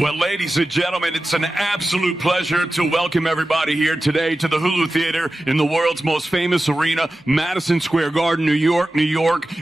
Well, ladies and gentlemen, it's an absolute pleasure to welcome everybody here today to the Hulu Theater in the world's most famous arena, Madison Square Garden, New York,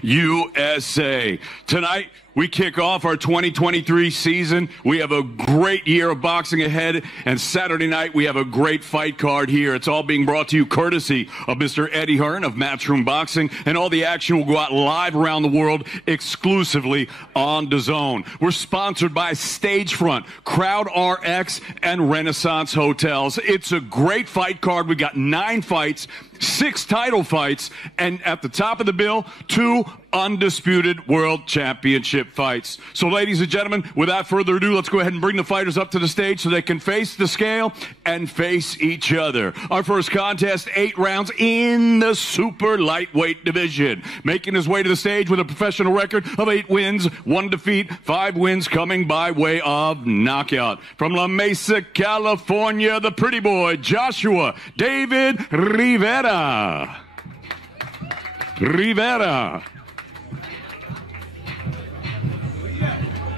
USA. Tonight, we kick off our 2023 season. We have a great year of boxing ahead, and Saturday night we have a great fight card here. It's all being brought to you courtesy of Mr. Eddie Hearn of Matchroom Boxing, and all the action will go out live around the world exclusively on Dazn. We're sponsored by Stagefront, Crowd RX, and Renaissance Hotels. It's a great fight card. We got 9 fights, 6 title fights, and at the top of the bill, 2 undisputed world championship fights. So, ladies and gentlemen, without further ado, let's go ahead and bring the fighters up to the stage so they can face the scale and face each other. Our first contest, 8 rounds in the super lightweight division. Making his way to the stage with a professional record of 8 wins, 1 defeat, 5 wins coming by way of knockout. From La Mesa, California, the pretty boy, Joshua David Rivera.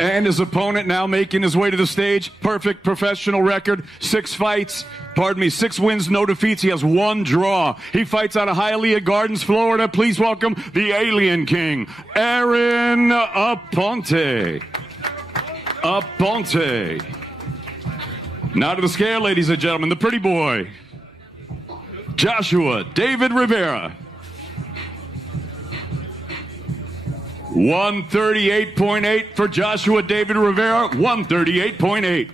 And his opponent now making his way to the stage. Perfect professional record. 6 wins, no defeats. He has 1 draw. He fights out of Hialeah Gardens, Florida. Please welcome the Alien King, Aaron Aponte. Now to the scale, ladies and gentlemen, the pretty boy, Joshua David Rivera. 138.8 for Joshua David Rivera, 138.8.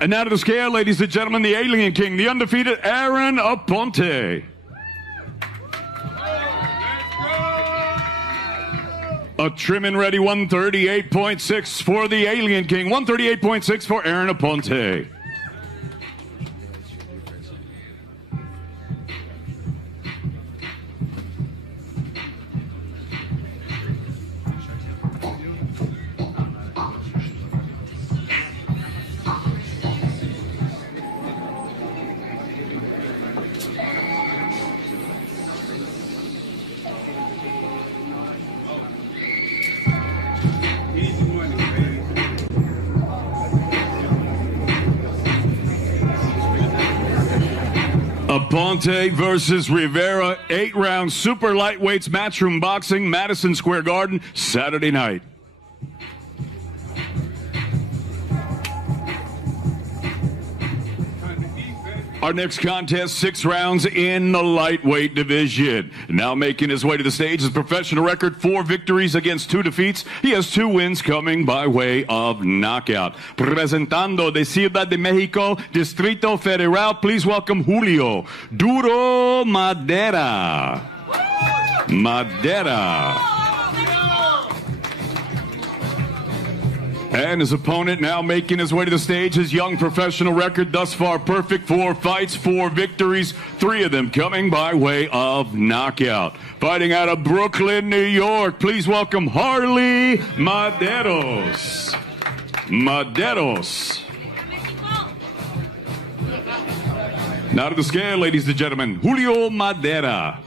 And now to the scale, ladies and gentlemen, the Alien King, the undefeated Aaron Aponte. A trim and ready 138.6 for the Alien King, 138.6 for Aaron Aponte. Aponte versus Rivera, 8-round super lightweights, Matchroom Boxing, Madison Square Garden, Saturday night. Our next contest, 6 rounds in the lightweight division. Now making his way to the stage, his professional record, 4 victories against 2 defeats. He has 2 wins coming by way of knockout. Presentando de Ciudad de Mexico, Distrito Federal, please welcome Julio Duro Madera. And his opponent now making his way to the stage. His young professional record thus far perfect. 4 fights, 4 victories, 3 of them coming by way of knockout. Fighting out of Brooklyn, New York, please welcome Harley Maderos. Now to the scale, ladies and gentlemen, Julio Madera.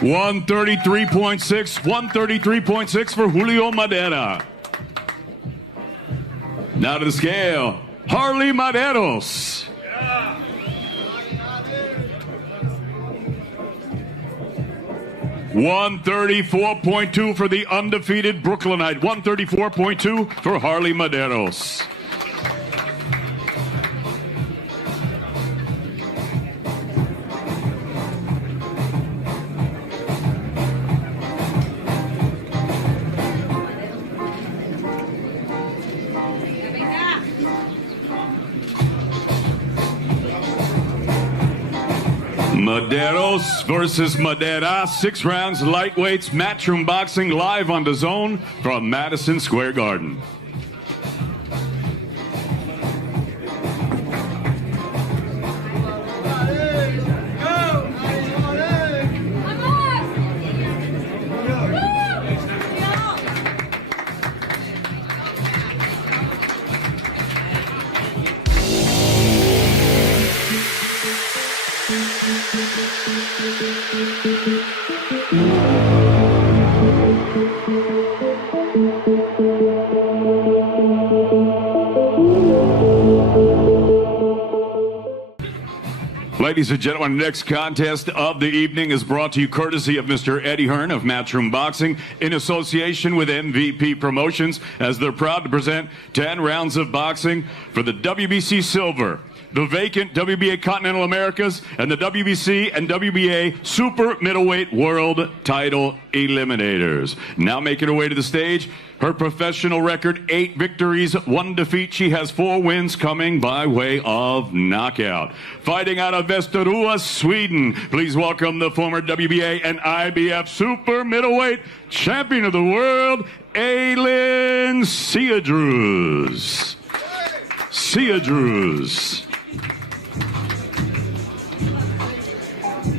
133.6 for Julio Madera. Now to the scale, Harley Maderos. 134.2 for the undefeated Brooklynite. 134.2 for Harley Maderos. Maderos versus Madera, 6 rounds, lightweights, Matchroom Boxing, live on Dazn from Madison Square Garden. Ladies and gentlemen, the next contest of the evening is brought to you courtesy of Mr. Eddie Hearn of Matchroom Boxing in association with MVP Promotions, as they're proud to present 10 rounds of boxing for the WBC Silver, the vacant WBA Continental Americas, and the WBC and WBA Super Middleweight World Title Eliminators. Now making her way to the stage, her professional record, 8 victories, 1 defeat. She has 4 wins coming by way of knockout. Fighting out of Västerås, Sweden, please welcome the former WBA and IBF Super Middleweight Champion of the World, Aylin Seadrus.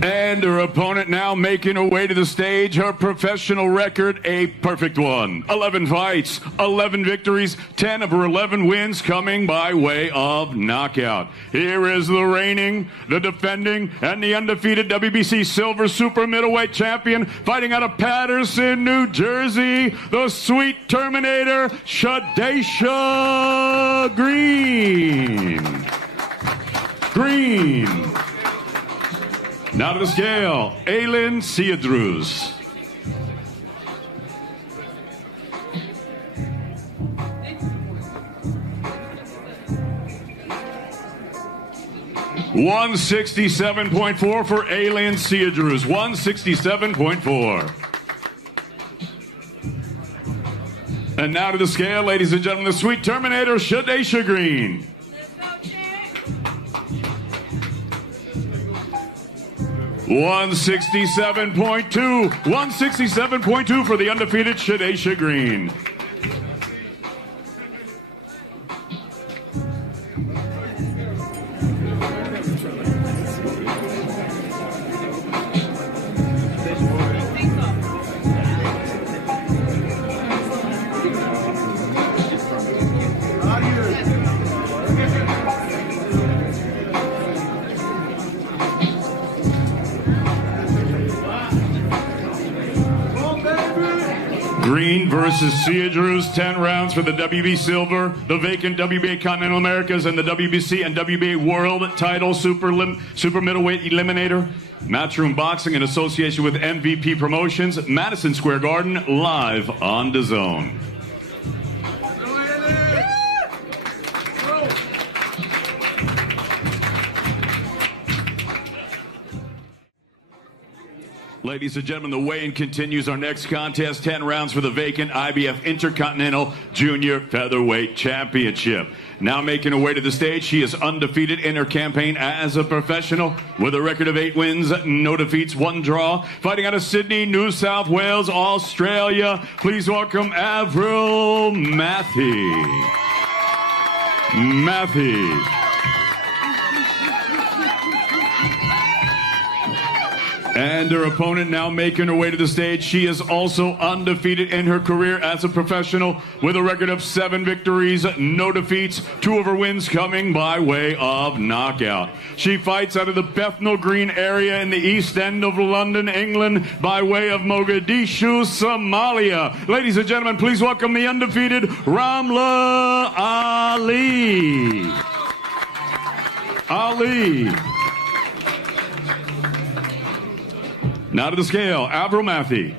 And her opponent now making her way to the stage, her professional record, a perfect one. 11 fights, 11 victories, 10 of her 11 wins coming by way of knockout. Here is the reigning, the defending, and the undefeated WBC Silver Super Middleweight Champion, fighting out of Patterson, New Jersey, the Sweet Terminator, Shadesha Green. Now to the scale, Aylin Seadrus. $167.4 for Aylin Seadrus. 167.4. And now to the scale, ladies and gentlemen, the Sweet Terminator, Shadesha Green. 167.2 for the undefeated Shadesha Green. Green versus Seadrus, 10 rounds for the WB Silver, the vacant WBA Continental Americas, and the WBC and WBA World Title Super Middleweight Eliminator. Matchroom Boxing in association with MVP Promotions, Madison Square Garden, live on Dazn. Ladies and gentlemen, the weigh-in continues. Our next contest, 10 rounds for the vacant IBF Intercontinental Junior Featherweight Championship. Now making her way to the stage, she is undefeated in her campaign as a professional with a record of 8 wins, no defeats, 1 draw. Fighting out of Sydney, New South Wales, Australia, please welcome Avril Mathy. And her opponent now making her way to the stage. She is also undefeated in her career as a professional with a record of 7 victories, no defeats, 2 of her wins coming by way of knockout. She fights out of the Bethnal Green area in the East End of London, England, by way of Mogadishu, Somalia. Ladies and gentlemen, please welcome the undefeated Ramla Ali. Now to the scale, Avril Mathy.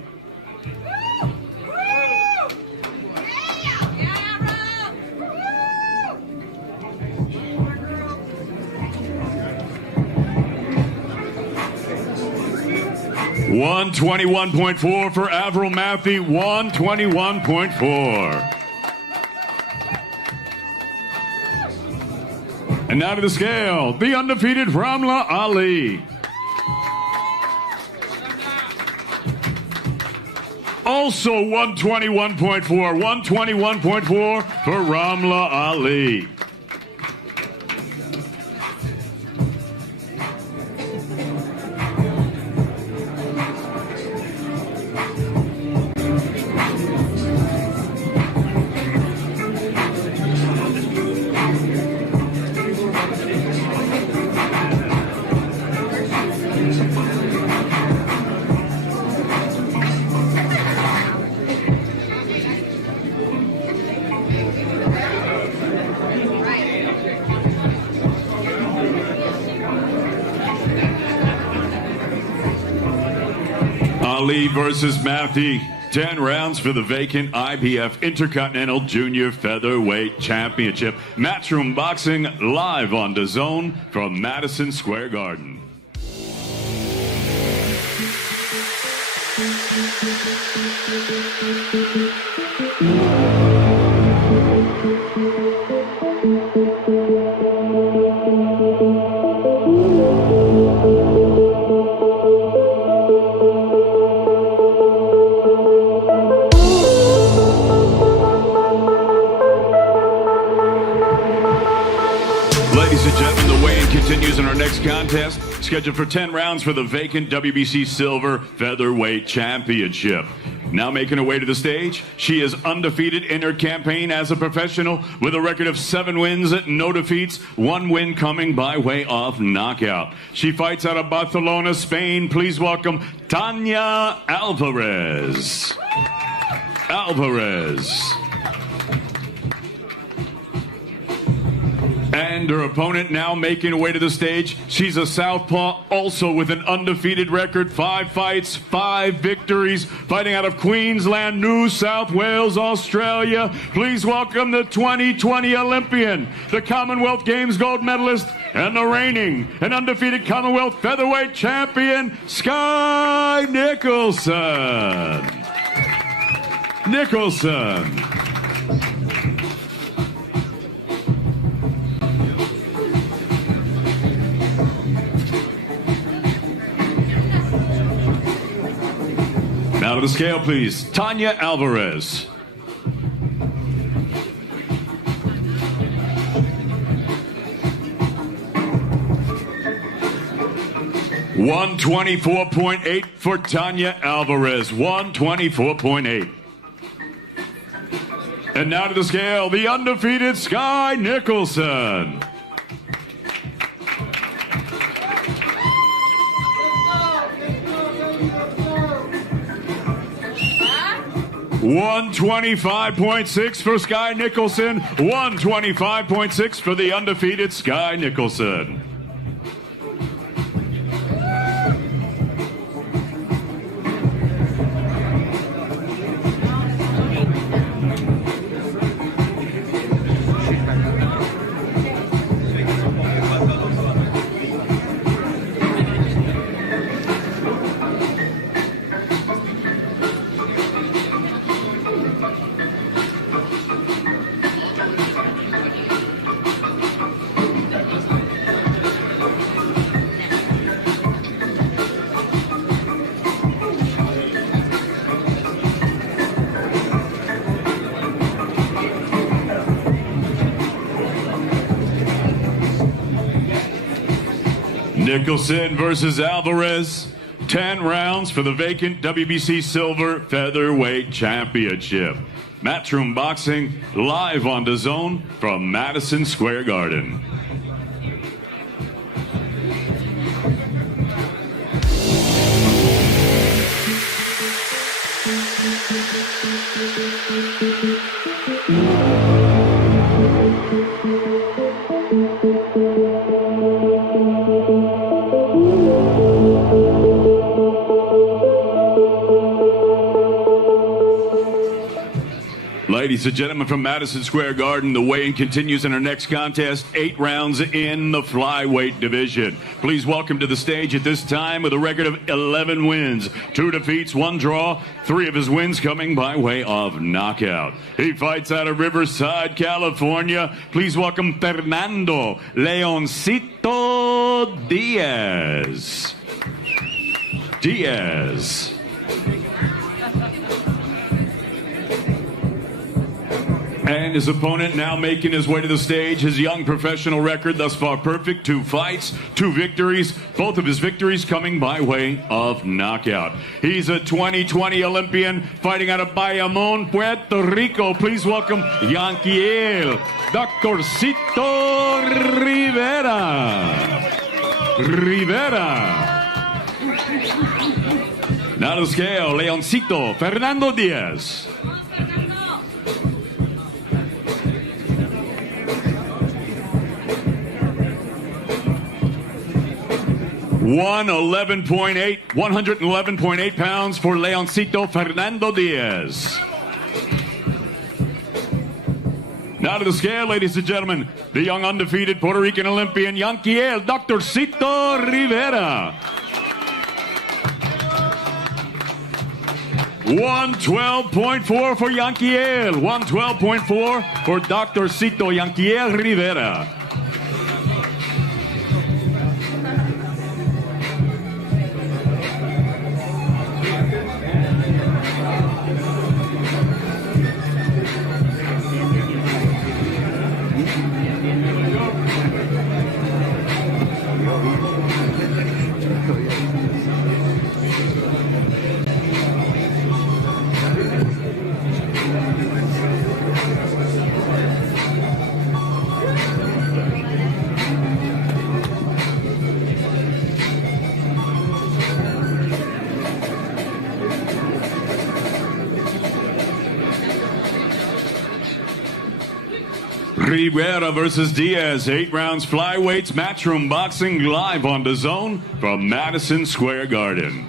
$121.4 for Avril Mathy, 121.4. And now to the scale, the undefeated Ramla Ali. Also 121.4 for Ramla Ali. Ali versus Matthew. 10 rounds for the vacant IBF Intercontinental Junior Featherweight Championship. Matchroom Boxing live on Dazn from Madison Square Garden. Ladies and gentlemen, the weigh-in continues in our next contest, scheduled for 10 rounds for the vacant WBC Silver Featherweight Championship. Now making her way to the stage, she is undefeated in her campaign as a professional with a record of 7 wins, no defeats, 1 win coming by way of knockout. She fights out of Barcelona, Spain. Please welcome Tanya Alvarez. And her opponent now making her way to the stage. She's a southpaw, also with an undefeated record, 5 fights, 5 victories, fighting out of Queensland, New South Wales, Australia. Please welcome the 2020 Olympian, the Commonwealth Games gold medalist, and the reigning and undefeated Commonwealth Featherweight Champion, Skye Nicholson. Now to the scale, please. Tanya Alvarez. 124.8 for Tanya Alvarez. 124.8. And now to the scale, the undefeated Skye Nicholson. 125.6 for Skye Nicholson. 125.6 for the undefeated Skye Nicholson. Nicholson versus Alvarez. 10 rounds for the vacant WBC Silver Featherweight Championship. Matchroom Boxing live on Dazn from Madison Square Garden. Ladies and gentlemen, from Madison Square Garden, the weigh-in continues in our next contest. 8 rounds in the flyweight division. Please welcome to the stage at this time with a record of 11 wins, 2 defeats, 1 draw, 3 of his wins coming by way of knockout. He fights out of Riverside, California. Please welcome Fernando Leoncito Diaz. And his opponent now making his way to the stage. His young professional record thus far perfect. 2 fights, 2 victories. Both of his victories coming by way of knockout. He's a 2020 Olympian fighting out of Bayamon, Puerto Rico. Please welcome Yanquiel Doctorcito Rivera. Now to the scale, Leoncito Fernando Diaz. 125.8 111.8 pounds for Leoncito Fernando Diaz. Now to the scale, ladies and gentlemen, the young undefeated Puerto Rican Olympian, Yanquiel Dr. Cito Rivera. 112.4 for Yanquiel. 112.4 for Dr. Cito Yanquiel Rivera. Rivera versus Diaz, 8 rounds flyweights, matchroom boxing live on Dazn from Madison Square Garden.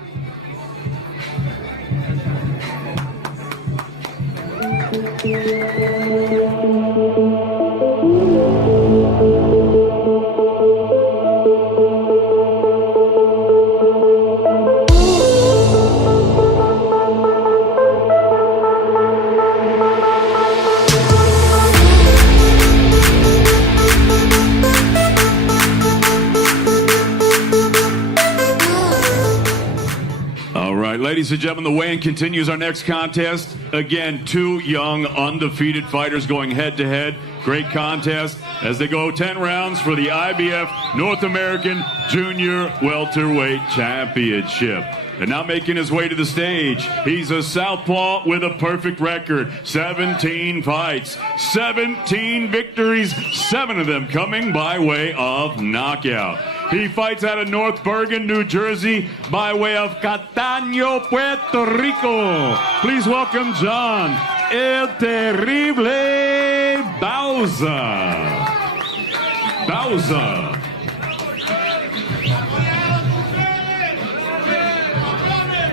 Ladies and gentlemen, the weigh-in continues. Our next contest. Again, 2 young, undefeated fighters going head-to-head. Great contest as they go 10 rounds for the IBF North American Junior Welterweight Championship. And now making his way to the stage, he's a southpaw with a perfect record. 17 fights, 17 victories, 7 of them coming by way of knockout. He fights out of North Bergen, New Jersey, by way of Cataño, Puerto Rico. Please welcome John El Terrible Bauza. Bauza.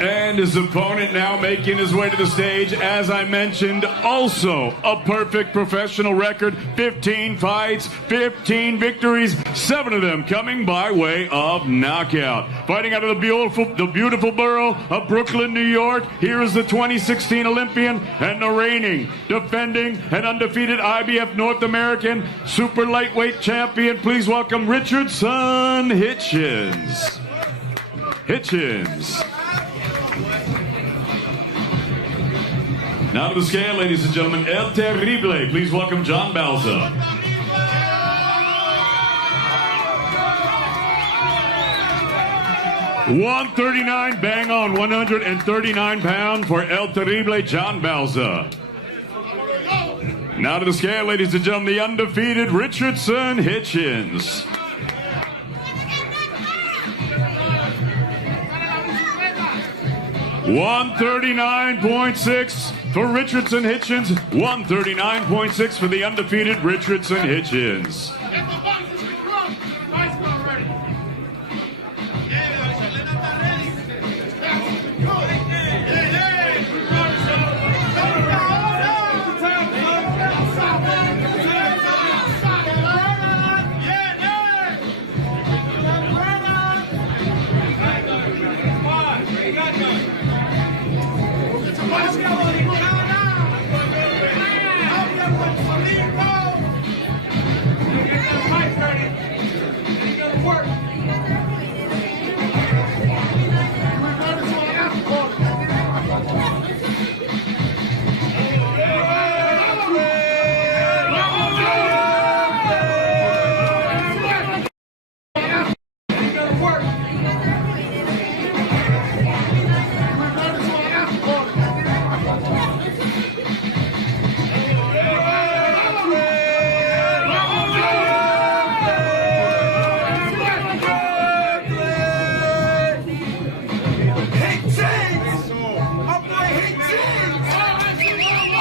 And his opponent now making his way to the stage, as I mentioned, also a perfect professional record, 15 fights, 15 victories, 7 of them coming by way of knockout. Fighting out of the beautiful borough of Brooklyn, New York, here is the 2016 Olympian and the reigning, defending, and undefeated IBF North American Super Lightweight Champion. Please welcome Richardson Hitchens. Now to the scale, ladies and gentlemen, El Terrible. Please welcome John Bauza. $139, bang on, 139 pounds for El Terrible, John Bauza. Now to the scale, ladies and gentlemen, the undefeated Richardson Hitchens. $139.6 for Richardson Hitchens, 139.6 for the undefeated Richardson Hitchens.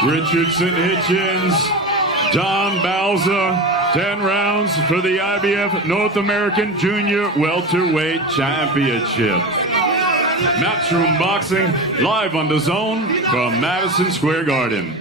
Richardson Hitchens, John Bauza, 10 rounds for the IBF North American Junior Welterweight Championship. Matchroom Boxing, live on Dazn from Madison Square Garden.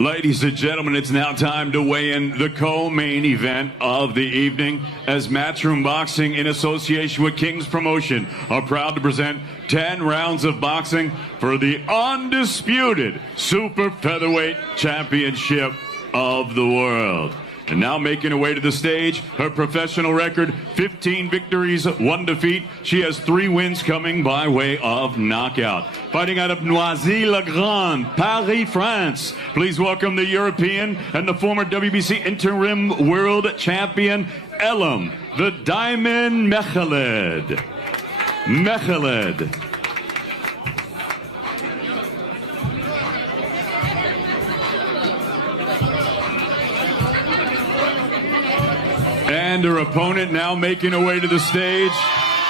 Ladies and gentlemen, it's now time to weigh in the co-main event of the evening as Matchroom Boxing, in association with King's Promotion, are proud to present 10 rounds of boxing for the undisputed Super Featherweight Championship of the world. And now making her way to the stage, her professional record, 15 victories, 1 defeat. She has 3 wins coming by way of knockout. Fighting out of Noisy-le-Grand, Paris, France. Please welcome the European and the former WBC interim world champion, Elam, the Diamond Mechaled. And her opponent now making her way to the stage.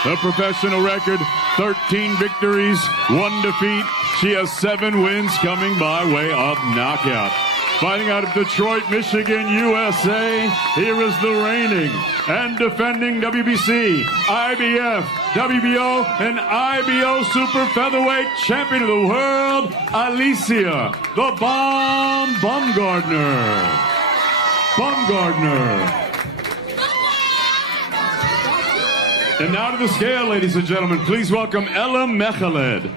Her professional record, 13 victories, 1 defeat. She has 7 wins coming by way of knockout. Fighting out of Detroit, Michigan, USA, here is the reigning and defending WBC, IBF, WBO, and IBO Super Featherweight Champion of the World, Alicia, the Baumgardner. And now to the scale, ladies and gentlemen. Please welcome Elam Mechaled.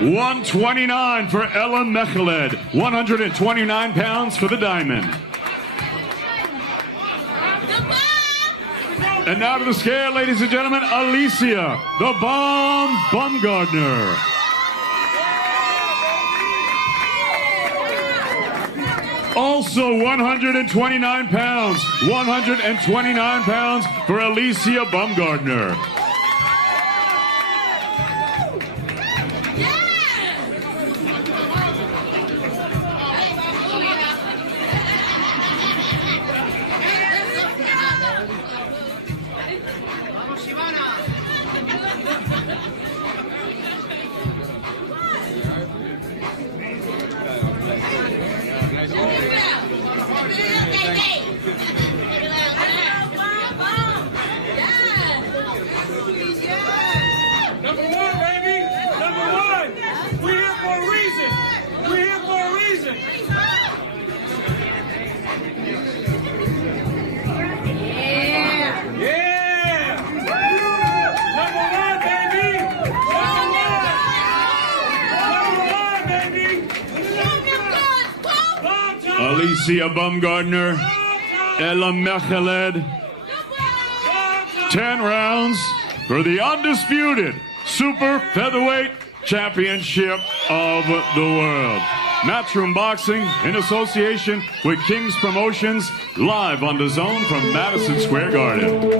$129 for Elam Mechaled. 129 pounds for the Diamond. And now to the scale, ladies and gentlemen, Alicia, the Baumgardner. Also 129 pounds. 129 pounds for Alicia Baumgardner. Alicia Baumgardner, Elam Mechaled. 10 rounds for the undisputed Super Featherweight Championship of the world. Matchroom Boxing, in association with King's Promotions, live on Dazn from Madison Square Garden.